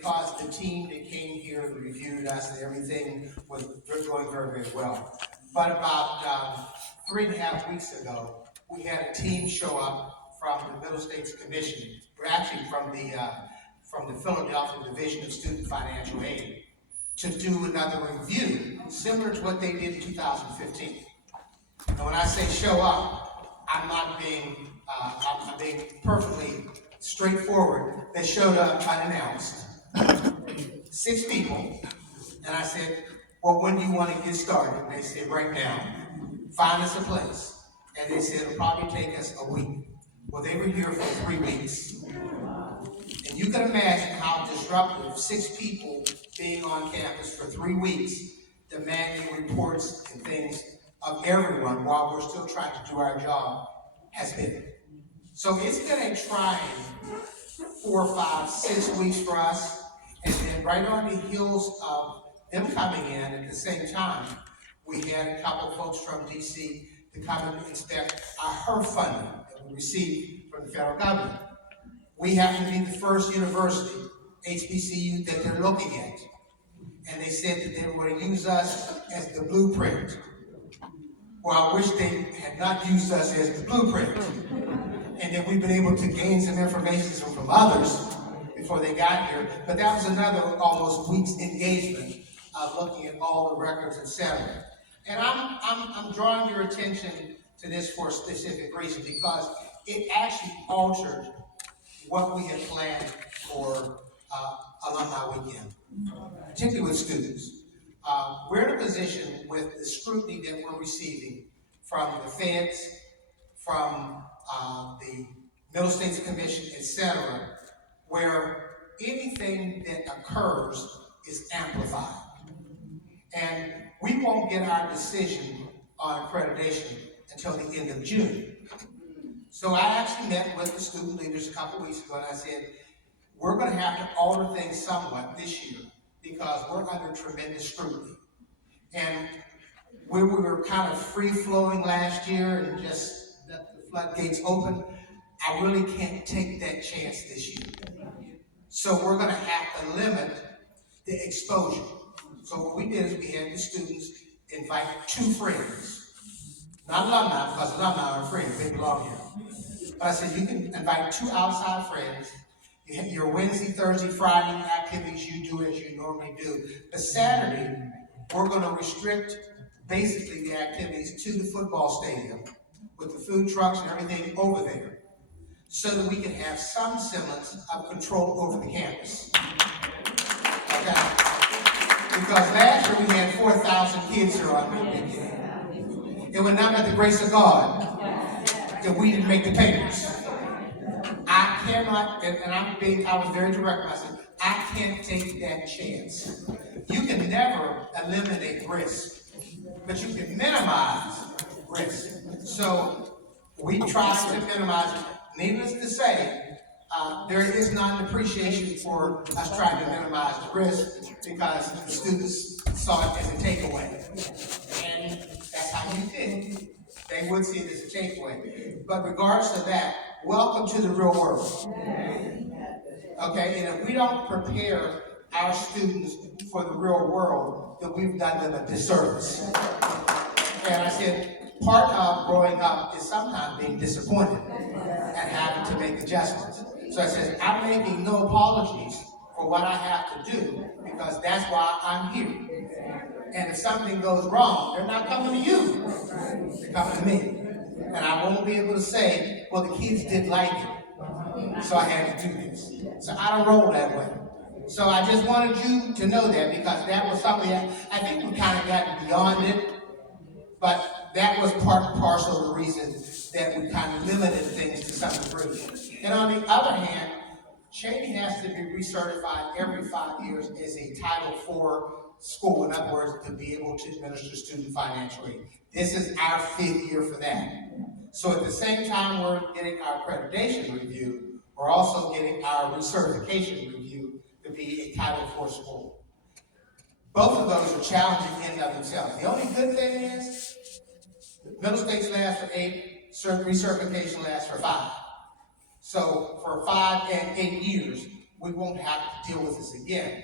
because the team that came here and reviewed us and everything was going very, very well. But about 3.5 weeks ago, we had a team show up from the Middle States Commission, or actually from the Philadelphia Division of Student Financial Aid, to do another review, similar to what they did in 2015. And when I say show up, I'm not being, I'm being perfectly straightforward. They showed up unannounced, 6 people, and I said, well, when do you want to get started? And they said, right now, find us a place. And they said, it'll probably take us a week. Well, they were here for 3 weeks. And you can imagine how disruptive 6 people being on campus for 3 weeks, demanding reports and things of everyone while we're still trying to do our job has been. So it's been a trying 4, 5, 6 weeks for us. And then right on the heels of them coming in at the same time, we had a couple of folks from DC to come and inspect our HERF funding that we received from the federal government. We happen to be the first university, HBCU, that they're looking at. And they said that they were going to use us as the blueprint. Well, I wish they had not used us as the blueprint. And that we've been able to gain some information from others before they got here. But that was another almost week's engagement of looking at all the records, etc. And I'm drawing your attention to this for a specific reason, because it actually altered what we had planned for Alumni Weekend, particularly with students. We're in a position with the scrutiny that we're receiving from the feds, from the Middle States Commission, etc., where anything that occurs is amplified. And we won't get our decision on accreditation until the end of June. So I actually met with the student leaders a couple weeks ago, and I said, we're going to have to alter things somewhat this year because we're under tremendous scrutiny. And we were kind of free-flowing last year and just let the floodgates open. I really can't take that chance this year. So we're going to have to limit the exposure. So what we did is we had the students invite 2 friends. Not alumni, because alumni are friends, they belong here. But I said, you can invite 2 outside friends. You have your Wednesday, Thursday, Friday activities you do as you normally do. But Saturday, we're going to restrict basically the activities to the football stadium with the food trucks and everything over there, so that we can have some semblance of control over the campus. Okay? Because last year we had 4,000 kids here on that weekend. It was not by the grace of God that we didn't make the papers. I cannot, and I was very direct when I said, I can't take that chance. You can never eliminate risk, but you can minimize risk. So we try to minimize it. Needless to say, there is not an appreciation for us trying to minimize the risk because the students saw it as a takeaway. And that's how you think. They would see it as a takeaway. But regardless of that, welcome to the real world. Okay, and if we don't prepare our students for the real world, then we've done them a disservice. And I said, part of growing up is sometimes being disappointed and having to make adjustments. So I said, I'm making no apologies for what I have to do because that's why I'm here. And if something goes wrong, they're not coming to you. They're coming to me. And I won't be able to say, well, the kids didn't like it, so I had to do this. So I don't roll that way. So I just wanted you to know that because that was something that I think we kind of got beyond it, but that was part and parcel of the reason that we kind of limited things to some degree. And on the other hand, Cheney has to be recertified every 5 years as a Title IV school, in other words, to be able to administer student financial aid. This is our 5th year for that. So at the same time we're getting our accreditation review, we're also getting our recertification review to be a Title IV school. Both of those are challenging in and of themselves. The only good thing is, Middle States lasts for 8, recertification lasts for 5. So for 5 and 8 years, we won't have to deal with this again.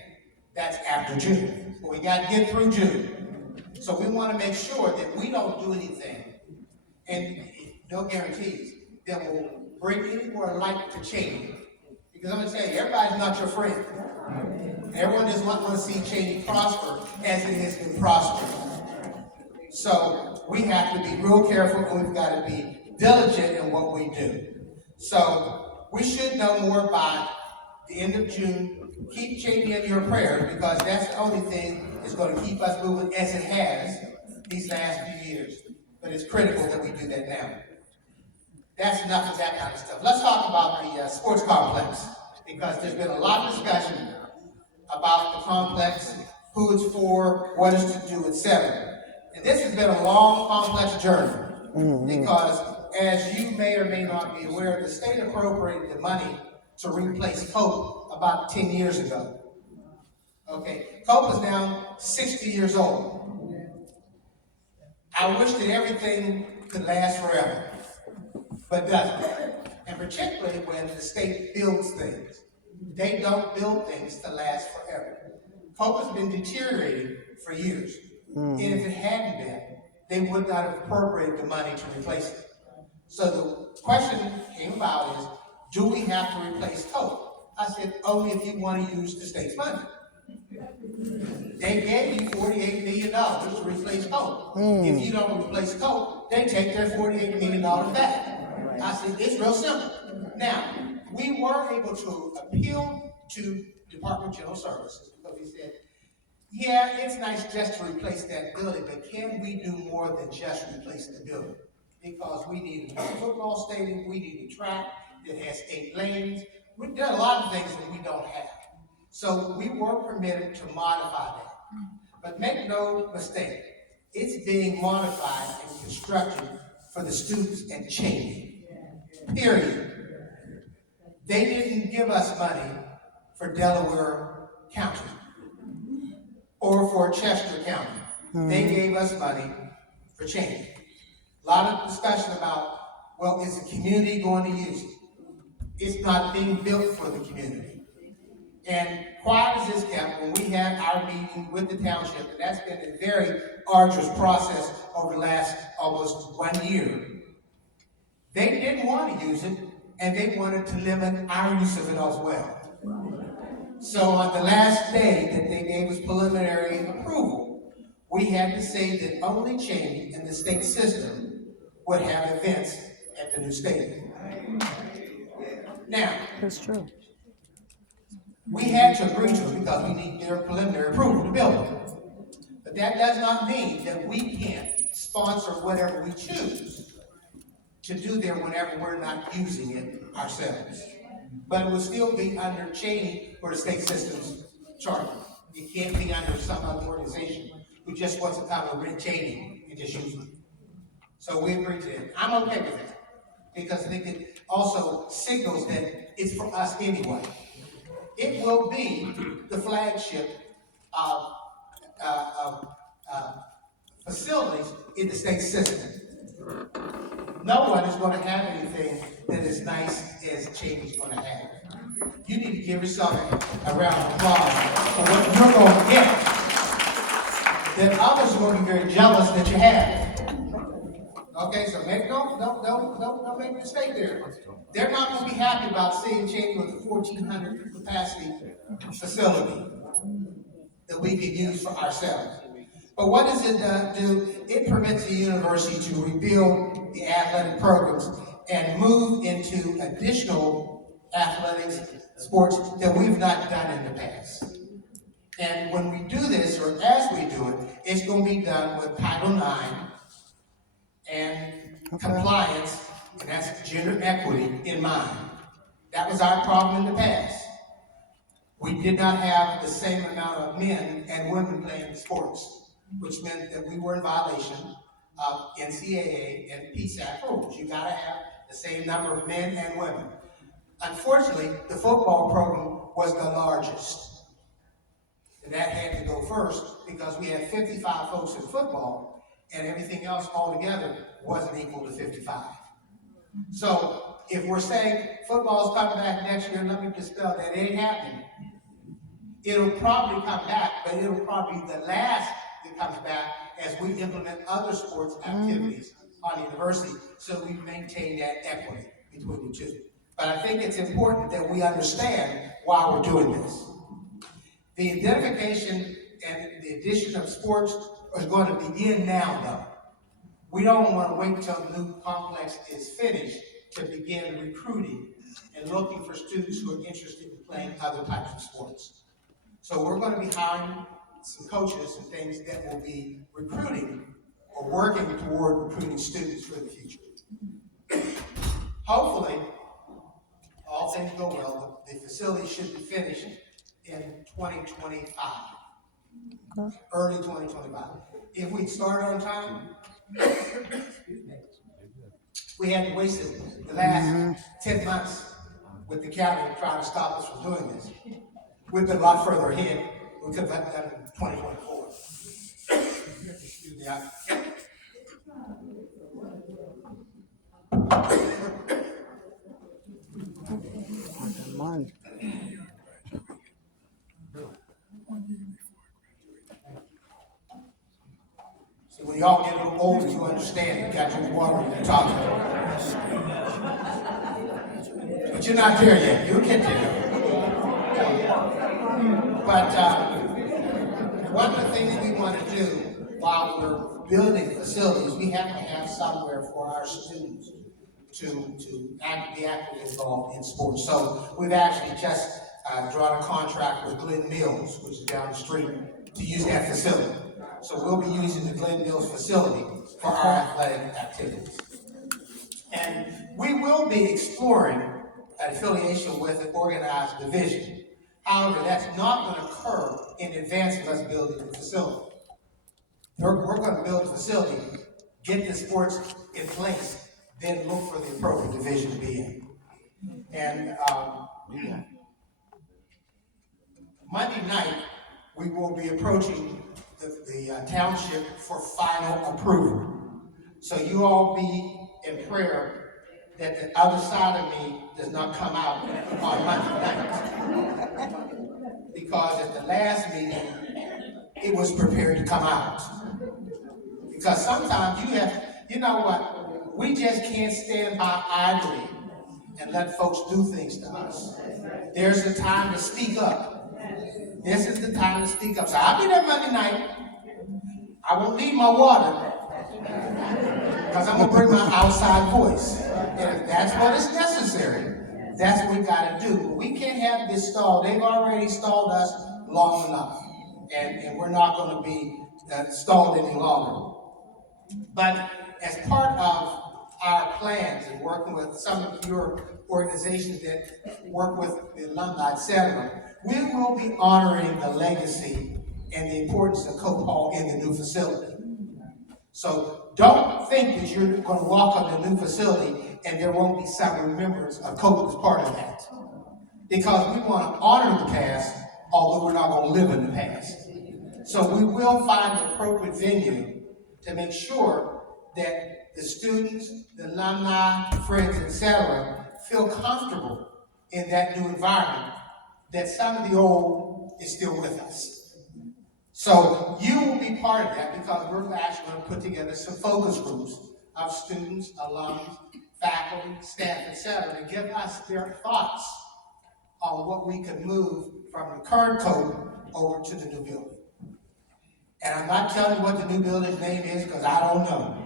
That's after June. But we got to get through June. So we want to make sure that we don't do anything, and no guarantees, that will bring any more light to Cheney. Because I'm going to tell you, everybody's not your friend. Everyone does not want to see Cheney prosper as it has been prospering. So we have to be real careful, and we've got to be diligent in what we do. So we should know more by the end of June. Keep Cheney in your prayers, because that's the only thing that's going to keep us moving as it has these last few years. But it's critical that we do that now. That's enough of that kind of stuff. Let's talk about the sports complex, because there's been a lot of discussion about the complex, who it's for, what it's to do, etc. And this has been a long, complex journey, because as you may or may not be aware, the state appropriated the money to replace Cope about 10 years ago. Okay, Cope is now 60 years old. I wish that everything could last forever, but doesn't. And particularly when the state builds things. They don't build things to last forever. Cope has been deteriorating for years. And if it hadn't been, they would not have appropriated the money to replace it. So the question came about is, do we have to replace Cope? I said, only if you want to use the state's money. They gave you $48 million to replace Cope. If you don't replace Cope, they take their $48 million back. I said, it's real simple. Now, we were able to appeal to Department of General Services, because we said, yeah, it's nice just to replace that building, but can we do more than just replace the building? Because we need a football stadium, we need a track that has 8 lanes. There are a lot of things that we don't have. So we were permitted to modify that. But make no mistake, it's being modified and constructed for the students at Cheney. Period. They didn't give us money for Delaware County or for Chester County. They gave us money for Cheney. A lot of discussion about, well, is the community going to use it? It's not being built for the community. And quiet as this kept, when we had our meeting with the township, and that's been a very arduous process over the last almost 1 year, they didn't want to use it, and they wanted to limit our use of it as well. So on the last day that they gave us preliminary approval, we had to say that only Cheney and the state system would have events at the new stadium. Now, That's true. we had to agree to it because we need their preliminary approval to build it. But that does not mean that we can't sponsor whatever we choose to do there whenever we're not using it ourselves. But it will still be under Cheney or the state system's charter. It can't be under some other organization who just wants to come and rent Cheney and just use it. So we agreed to that. I'm okay with that, because I think it also signals that it's for us anyway. It will be the flagship of facilities in the state system. No one is going to have anything that is nice as Cheney's going to have. You need to give yourself a round of applause for what you're going to get. Then others are going to be very jealous that you have. Okay, so don't make a mistake there. They're not going to be happy about seeing Cheney with a 1,400 capacity facility that we can use for ourselves. But what does it do? It permits the university to rebuild the athletic programs and move into additional athletics, sports that we've not done in the past. And when we do this, or as we do it, it's going to be done with Title IX and compliance, and that's gender equity in mind. That was our problem in the past. We did not have the same amount of men and women playing sports, which meant that we were in violation of NCAA and PSAC rules. You gotta have the same number of men and women. Unfortunately, the football program was the largest. And that had to go first because we had 55 folks in football, and everything else altogether wasn't equal to 55. So if we're saying football's coming back next year, let me dispel that. It ain't happening. It'll probably come back, but it'll probably be the last that comes back as we implement other sports activities on the university, so we maintain that equity between the two. But I think it's important that we understand why we're doing this. The identification and the addition of sports is going to begin now, though. We don't want to wait until the new complex is finished to begin recruiting and looking for students who are interested in playing other types of sports. So we're going to be hiring some coaches and things that will be recruiting or working toward recruiting students for the future. Hopefully, all things go well, the facility should be finished in 2025, early 2025. If we start on time, we had wasted the last 10 months with the county trying to stop us from doing this. We've been a lot further ahead. We could have done it in 2024. Yeah. So when y'all get a little older, you understand. You got your water and you're talking. But you're not there yet. You'll get there. But one of the things we want to do while we're building facilities, we have to have somewhere for our students to be actively involved in sports. So we've actually just drawn a contract with Glen Mills, which is down the street, to use that facility. So we'll be using the Glen Mills facility for our athletic activities. And we will be exploring an affiliation with an organized division. However, that's not going to occur in advance of us building the facility. We're going to build a facility, get the sports in place, then look for the appropriate division to be in. And Monday night, we will be approaching the township for final approval. So you all be in prayer that the other side of me does not come out on Monday night. Because at the last meeting, it was prepared to come out. Because sometimes you know what, we just can't stand by idly and let folks do things to us. There's a time to speak up. This is the time to speak up. So I'll be there Monday night. I won't need my water, because I'm going to bring my outside voice. And if that's what is necessary, that's what we got to do. But we can't have this stalled. They've already stalled us long enough. And we're not going to be stalled any longer. But as part of our plans and working with some of your organizations that work with the alumni, etc., we will be honoring the legacy and the importance of Cope Hall in the new facility. So don't think that you're going to walk on the new facility and there won't be some remembrance of Cope as part of that. Because we want to honor the past, although we're not going to live in the past. So we will find the appropriate venue to make sure that the students, the alumni, friends, etc., feel comfortable in that new environment, that some of the old is still with us. So you will be part of that, because we're actually going to put together some focus groups of students, alums, faculty, staff, etc., to give us their thoughts on what we can move from the current code over to the new building. And I'm not telling you what the new building's name is, because I don't know.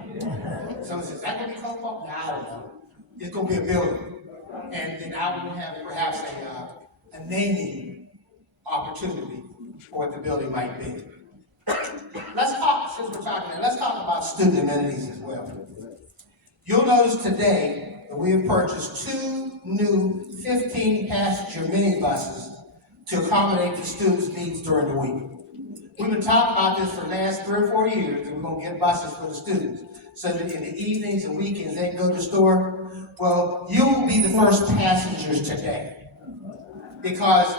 Someone says, is that going to be Cope Hall? No, I don't know. It's going to be a building. And then I will have perhaps a naming opportunity for what the building might be. Let's talk, since we're talking here, let's talk about student amenities as well. You'll notice today that we have purchased 2 new 15-passenger minibuses to accommodate the students' needs during the week. We've been talking about this for the last 3 or 4 years, that we're going to get buses for the students, so that in the evenings and weekends they can go to the store. Well, you will be the first passengers today, because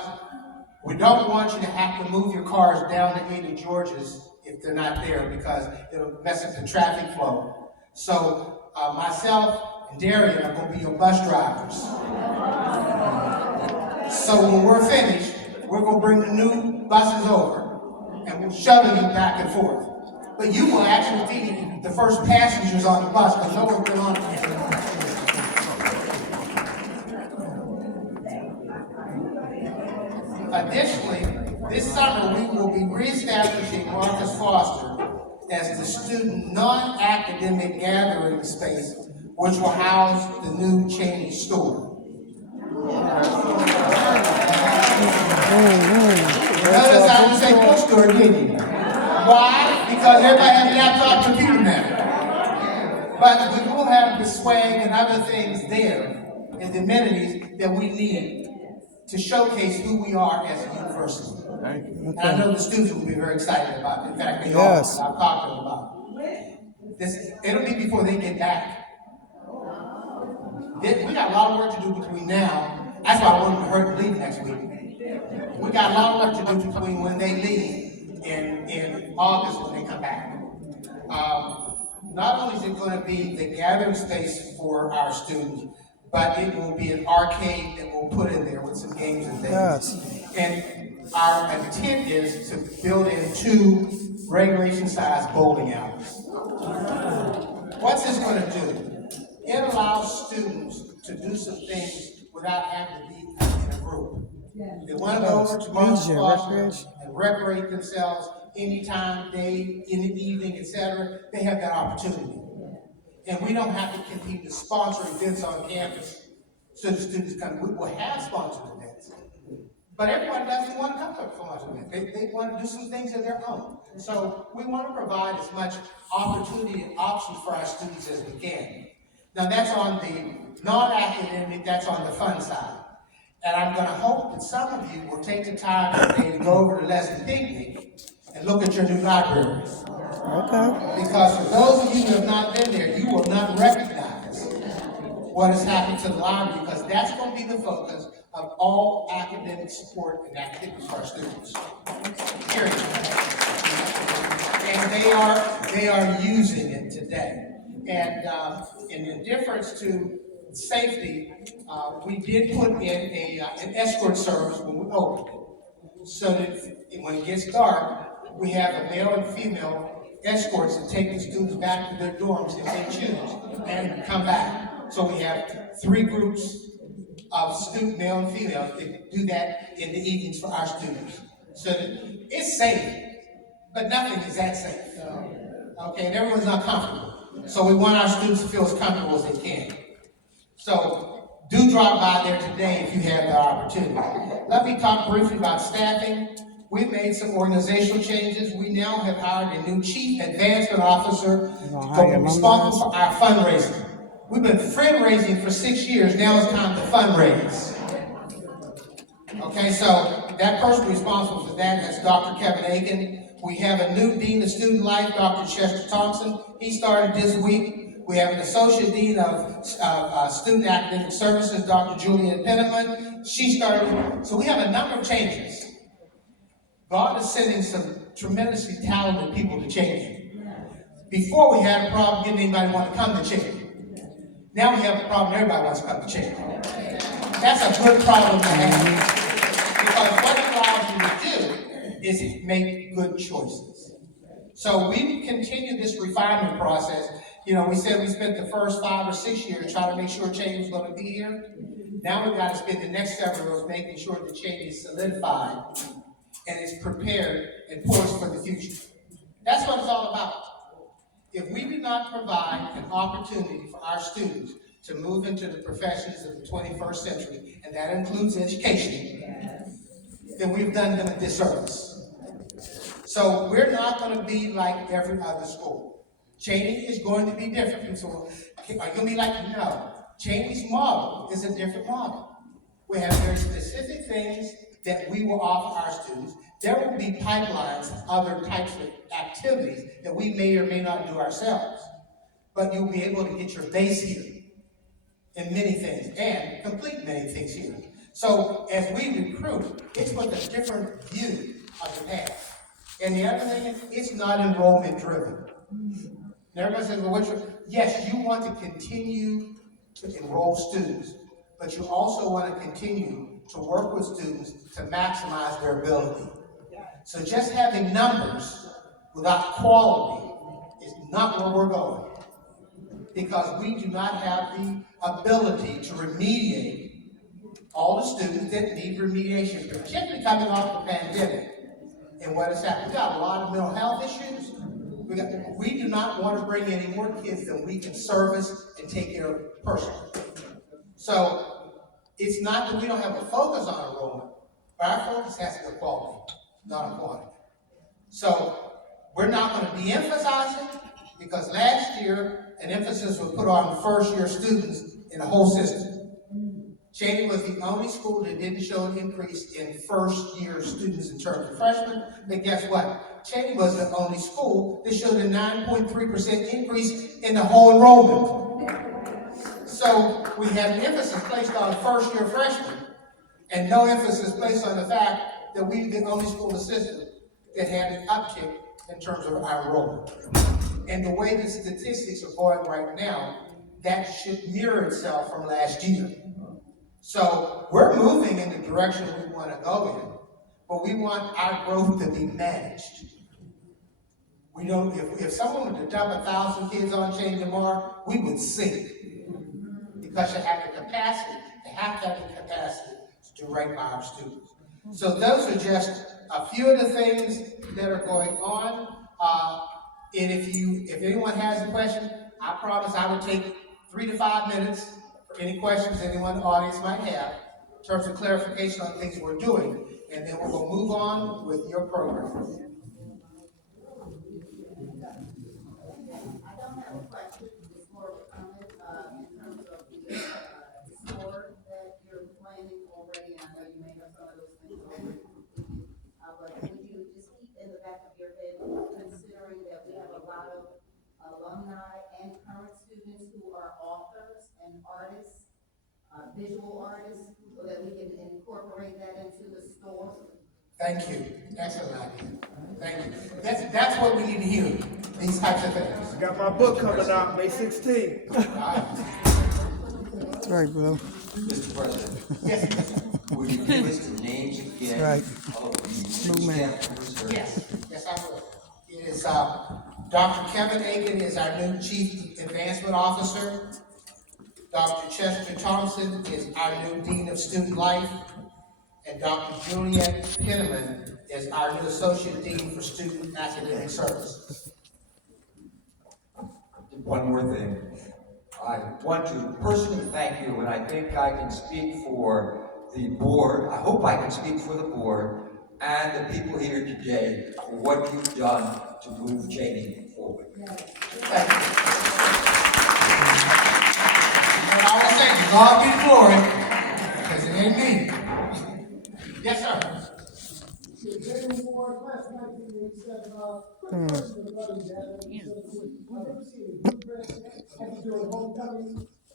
we don't want you to have to move your cars down to Ada George's if they're not there, because it'll mess up the traffic flow. So myself and Darian are gonna be your bus drivers. So when we're finished, we're gonna bring the new buses over, and we'll shuttle you back and forth. But you will actually be the first passengers on the bus, because no one's been on it yet. Additionally, this summer we will be reestablishing Marcus Foster as the student non-academic gathering space, which will house the new Cheney store. Notice I didn't say bookstore, didn't you? Why? Because everybody has a laptop computer now. But we will have the swag and other things there, and the amenities that we need to showcase who we are as a university. Thank you. And I know the students will be very excited about it. In fact, they Yes. are. I've talked to them about it. It'll be before they get back. We got a lot of work to do between now. That's why I want them to hurry to leave next week. We got a lot of work to do between when they leave in August when they come back. Not only is it going to be the gathering space for our students, but it will be an arcade that we'll put in there with some games and things. Yes. And our intent is to build in 2 regulation-sized bowling alleys. What's this going to do? It allows students to do some things without having to be in a group. They want to go over to Marcus Foster and recreate themselves anytime, day, in the evening, etc. They have that opportunity. And we don't have to continue to sponsor events on campus so the students come. We will have sponsored events. But everyone doesn't want to come to a sponsored event. They want to do some things of their own. So we want to provide as much opportunity and options for our students as we can. Now that's on the non-academic, that's on the fun side. And I'm going to hope that some of you will take the time today to go over to Leslie Picnic and look at your new library. Okay. Because for those of you who have not been there, you will not recognize what has happened to the library, because that's going to be the focus of all academic support and activities for our students. Period. And they are using it today. And in difference to safety, we did put in an escort service when we opened it, so that when it gets dark, we have a male and female escorts that take the students back to their dorms if they choose and come back. So we have 3 groups of student, male and female, that do that in the evenings for our students. So that it's safe, but nothing is that safe. Okay, and everyone's not comfortable. So we want our students to feel as comfortable as they can. So do drop by there today if you have the opportunity. Let me talk briefly about staffing. We've made some organizational changes. We now have hired a new chief advancement officer responsible for our fundraising. We've been fundraising for 6 years. Now it's time to fundraise. Okay, so that person responsible for that is Dr. Kevin Aiken. We have a new Dean of Student Life, Dr. Chester Thompson. He started this week. We have an Associate Dean of Student Academic Services, Dr. Julian Penniman. She started. So we have a number of changes. God is sending some tremendously talented people to change. Before we had a problem getting anybody want to come to change. Now we have a problem everybody wants to come to change. That's a good problem to have. Because what it allows you to do is make good choices. So we continue this refinement process. You know, we said we spent the first 5 or 6 years trying to make sure change was going to be here. Now we've got to spend the next several years making sure the change is solidified and is prepared and poised for the future. That's what it's all about. If we do not provide an opportunity for our students to move into the professions of the 21st century, and that includes education, then we've done them a disservice. So we're not going to be like every other school. Cheney is going to be different. So are you going to be like, no. Cheney's model is a different model. We have very specific things that we will offer our students. There will be pipelines, other types of activities that we may or may not do ourselves. But you'll be able to get your base here in many things and complete many things here. So as we recruit, it's with a different view of the path. And the other thing is, it's not enrollment driven. And everybody says, well, yes, you want to continue to enroll students, but you also want to continue to work with students to maximize their ability. So just having numbers without quality is not where we're going, because we do not have the ability to remediate all the students that need remediation, particularly coming off the pandemic. And what has happened? We got a lot of mental health issues. We do not want to bring any more kids than we can service and take care of personally. So it's not that we don't have a focus on enrollment, but our focus has to be quality, not on quantity. So we're not going to de-emphasize it, because last year an emphasis was put on first-year students in the whole system. Cheney was the only school that didn't show an increase in first-year students in terms of freshmen. But guess what? Cheney was the only school that showed a 9.3% increase in the whole enrollment. So we have an emphasis placed on first-year freshmen, and no emphasis placed on the fact that we were the only school in the system that had an uptick in terms of our enrollment. And the way the statistics are going right now, that should mirror itself from last year. So we're moving in the direction we want to go in, but we want our growth to be managed. We don't. If someone were to dump 1,000 kids on Cheney tomorrow, we would sink, because you have the capacity. You have to have the capacity to do right by our students. So those are just a few of the things that are going on. And if anyone has a question, I promise I will take 3 to 5 minutes for any questions anyone in the audience might have in terms of clarification on things we're doing, and then we'll move on with your program. I don't have a question, it's more of a comment, in terms of the sport that you're planning already, and I know you may have some of those things already completed, but would you just keep in the back of your head, considering that we have a lot of alumni and current students who are authors and artists, visual artists, so that we can incorporate that into the store? Thank you. Excellent idea. Thank you. That's what we need to hear, these types of things. I got my book coming out May 16th. That's right, bro. Mr. President, Yes, will you give us the names again Right. of the Blue man. staff members? yes, I will. It is, Dr. Kevin Aiken is our new Chief Advancement Officer. Dr. Chester Thompson is our new Dean of Student Life. And Dr. Juliet Penniman is our new Associate Dean for Student Academic Services. One more thing. I want to personally thank you, and I think I can speak for the board. I hope I can speak for the board and the people here today for what you've done to move Cheney forward. Thank you. And I want to say, to God be the glory, because it ain't me. Yes, sir. James Ward, class 1987, quick question about the gathering. I've never seen a group dress after doing homecoming,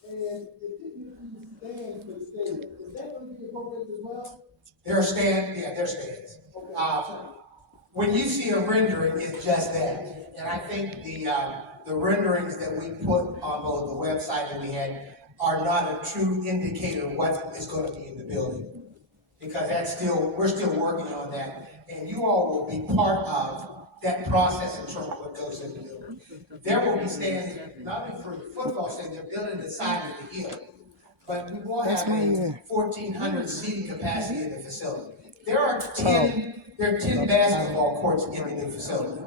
and it didn't stand for the stadium. Is that going to be appropriate as well? They're stands. When you see a rendering, it's just that. And I think the renderings that we put on both the website that we had are not a true indicator of what is going to be in the building. Because we're still working on that. And you all will be part of that process in terms of what goes in the building. There will be stands, not only for the football stadium, they're building the side of the hill. But we will have a 1,400 seating capacity in the facility. There are 10 basketball courts in the new facility.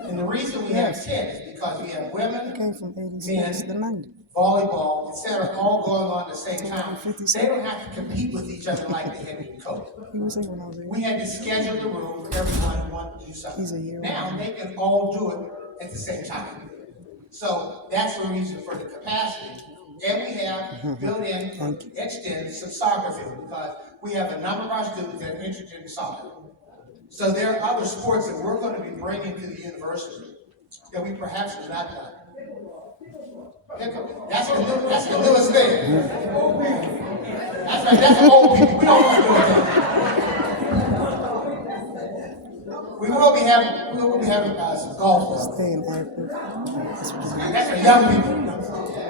And the reason we have 10 is because we have women, Came from 86 to men, 90. volleyball, etc., all going on at the same time. They don't have to compete with each other like they had in COVID. He was here when I was there. We had to schedule the room for everyone who wanted to do He's a something. year Now they can all do it at the same time. So that's the reason for the capacity. And we have built in, extended some soccer field, because we have a number of our students that are interested in soccer. So there are other sports that we're going to be bringing to the university that we perhaps have not done. That's the newest thing. That's right, that's the old people. We don't want to do that. We will be having some golf. Staying active. That's for young people.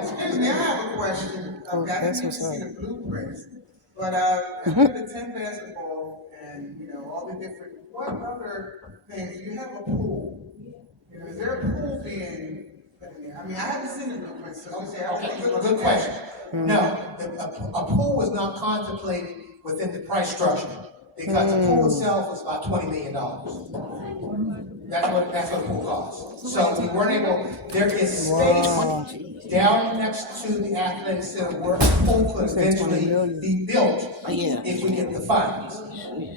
Excuse me, I have a question. Oh, Okay, I that's didn't even what's see up. the blueprints, but, after the 10 basketball and, all the different, what other things, you have a pool? Is there a pool being put in there? I mean, I haven't seen the blueprints, so you say Okay, everything's. good question. No, a pool was not contemplated within the price structure, because the pool itself was about $20 million. That's what the pool costs. So we weren't able, there is space down next to the athletic center where a pool could said 20 eventually million. be built if we get the funds.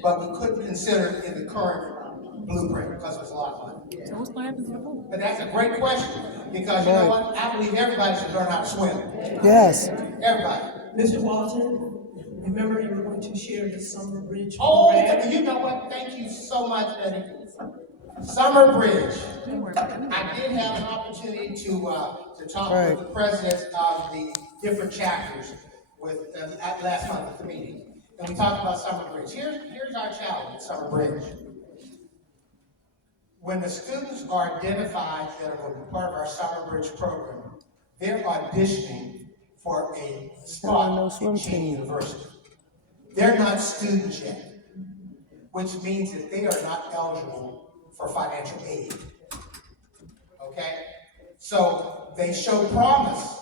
But we couldn't consider it in the current blueprint because it was a lot of money. So what's gonna happen to the pool? But that's a great question, because you know what? I believe everybody should learn how to swim. Yes. Everybody. Mr. Walton, remember you were going to share the Summer Bridge Oh, program? you know what? Thank you so much, Betty. Summer Bridge. I did have an opportunity to talk with the presidents of the different chapters at last month at the meeting. And we talked about Summer Bridge. Here's our challenge at Summer Bridge. When the students are identified that are going to be part of our Summer Bridge program, they're auditioning for a spot in Cheney University. They're not students yet, which means that they are not eligible for financial aid. Okay? So they show promise.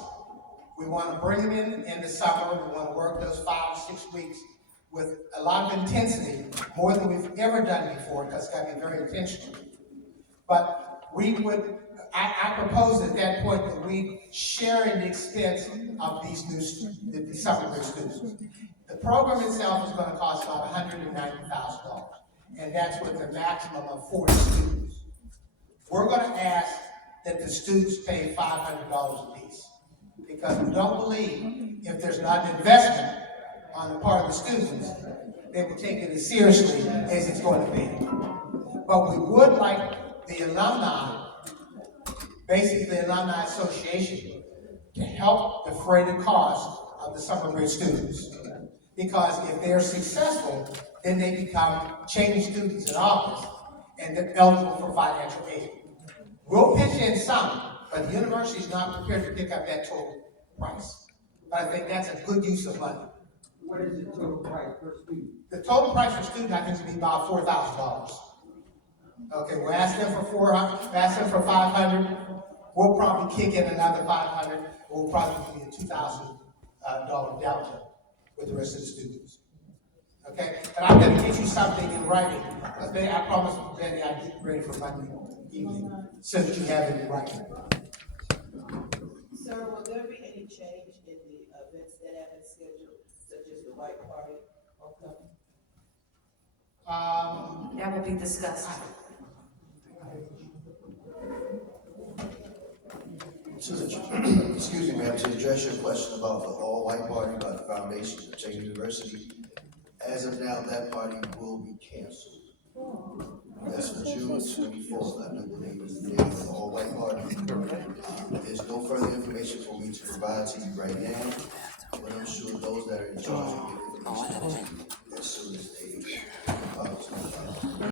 We want to bring them in the summer. We want to work those 5 to 6 weeks with a lot of intensity, more than we've ever done before, because it's got to be very intentional. But I propose at that point that we share in the expense of the summer bridge students. The program itself is going to cost about $190,000, and that's with a maximum of 40 students. We're going to ask that the students pay $500 a piece, because we don't believe if there's not an investment on the part of the students, they will take it as seriously as it's going to be. But we would like the alumni, basically the Alumni Association, to help defray the cost of the Summer Bridge students. Because if they're successful, then they become Cheney students in August, and they're eligible for financial aid. We'll pitch in some, but the university is not prepared to pick up that total price. But I think that's a good use of money. What is the total price per student? The total price for student, I think, is going to be about $4,000. Okay, we'll ask them for $400, ask them for $500. We'll probably kick in another $500. We'll probably be a $2,000 delta with the rest of the students. Okay, and I'm going to get you something in writing. I promise Betty I'll get ready for Monday evening, so that you have it in writing. Sir, will there be any change in the events that have been scheduled, such as the White Party homecoming? That will be discussed. Excuse me, ma'am, to address your question about the all-white party by the foundation of Cheney University, as of now, that party will be canceled. That's for June 24th, I do believe, is the day of the all-white party. There's no further information for me to provide to you right now, but I'm sure those that are in charge will get information to you as soon as